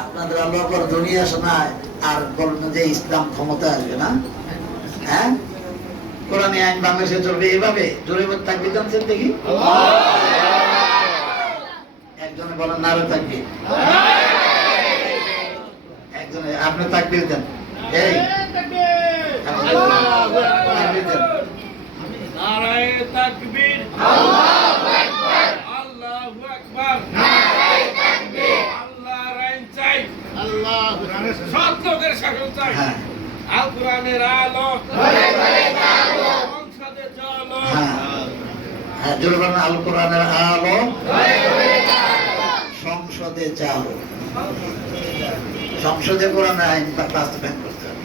আপনাদের আল্লাহ পর দুনিয়া শোনায় আর বলেন যে ইসলাম ক্ষমতা আসবে না। হ্যাঁ, কোরআনে আইন বাংলাদেশে চলবে এভাবে। জোরে তাকবীর জানছেন দেখি, একজনে বলেন নারে তাকবীর, একজনে আপনি তাকবীর দেন। এই তাকবীর দেন। নারায়ে তাকবীর, আল্লাহু আকবার, আল্লাহু আকবার, নারায়ে তাকবীর, আল্লাহর আইন চাই, আল্লাহু সৎ লোকের শাসন চাই। আল কোরআনের আলো ঘরে ঘরে আলো, সংসদে চলো। হ্যাঁ, জোরে বলেন আল কোরআনের আলো ঘরে ঘরে আলো, সংসদে চলো। সংসদে কোরআনের আইন বাস্তবায়ন করতে হবে।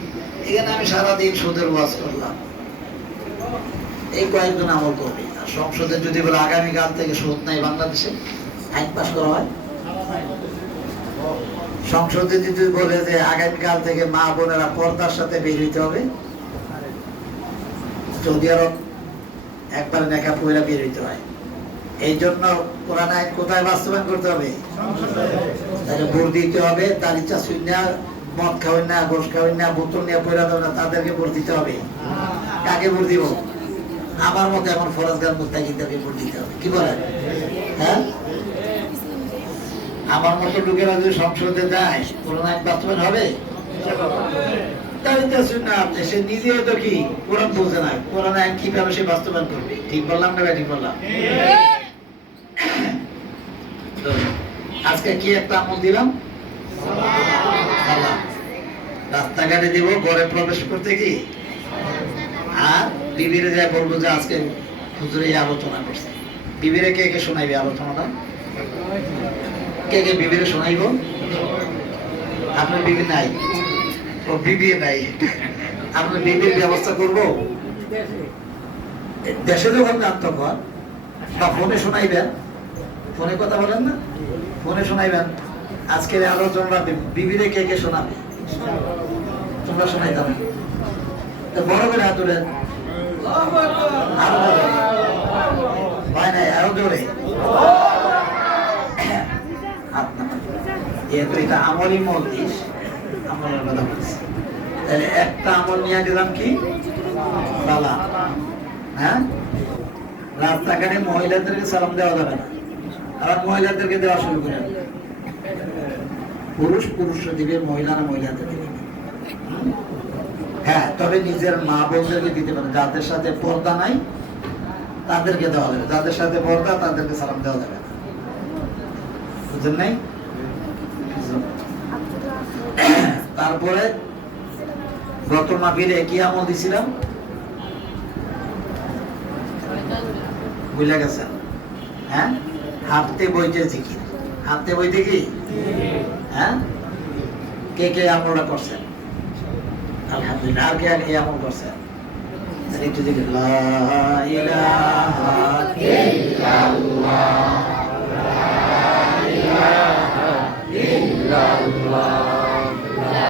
এখানে আমি সারাদিন সুদের ওয়াজ করলাম, এই কয়েকজন আমল করবে। আর সংসদে যদি বলে আগামীকাল থেকে সুদ নাই বাংলাদেশে, আইন পাস করা হয়। সংসদে যদি বলে যে আগামীকাল থেকে মা বোনেরা পর্দার সাথে বের হইতে হবে, সৌদি আরব একবারে নেকা পয়লা বের হইতে হয়। এই জন্য কোরআন আইন কোথায় বাস্তবায়ন করতে হবে? তাহলে ভোট দিতে হবে। তার ইচ্ছা শুনে মদ খাবেন না, গোস খাবেন না, বোতল নিয়ে পয়লা দেবে না, তাদেরকে ভোট দিতে হবে। কাকে ভোট দিব? আমার মতো এখন ফরজগার মুত্তাকিদেরকে ভোট দিতে হবে। কি বলেন? হ্যাঁ, আমার মতো লোকেরা যদি সংসদে যায়, কোরআন আইন বাস্তবায়ন হবে? সে নিজেও তো কি কোরআন বোঝে না, কোরআন আইন কিভাবে সে বাস্তবায়ন করবে? ঠিক বললাম না? ঠিক বললাম? আজকে কি একটা আমল দিলাম? রাস্তাঘাটে দিব, ঘরে প্রবেশ করতে কি, আর বিবিরে যায় বলবো যে আজকে হুজুরে আলোচনা করছে। বিবিরে কে কে শোনাইবে আলোচনাটা? কে কে বিবিরে শোনাইব? আপনার বিবি নাই? ও বিবি নাই, আপনার বিবির ব্যবস্থা করব। দেশে যখন যান তখন বা ফোনে শোনাইবেন, ফোনে কথা বলেন না, ফোনে শোনাইবেন আজকের আলোচনা। বিবিরে কে কে শোনাবে? তোমরা শোনাইতে হবে। বড় করে হাত তুলেন, ভয় নাই, আরো জোরে। এটা আমলই মজলিস, আমলের কথা বলছি। তাহলে একটা আমল নিয়ে গেলাম কি বালা। হ্যাঁ, রাস্তাঘাটে মহিলাদেরকে সালাম দেওয়া যাবে না, আর মহিলাদেরকে দেওয়া শুরু করে। পুরুষ পুরুষরা দিবে, মহিলারা মহিলাদেরকে দিবে। হ্যাঁ, তবে নিজের মা বোনদেরকে দিতে পারে। যাদের সাথে পর্দা নাই তাদেরকে দেওয়া যাবে, যাদের সাথে পর্দা তাদেরকে সালাম দেওয়া যাবে না। বুঝলেন নাই? তারপরে গত মাহফিলে কি আমল দিছিলাম বুঝলে গেছেন? হ্যাঁ, হাঁটতে বইতে জিকির। হাঁটতে বইতে কি? হ্যাঁ, কে কে আমলটা করছেন? আলহামদুলিল্লাহ। আর কে এই আমল করছেন? একটু জিকির, লা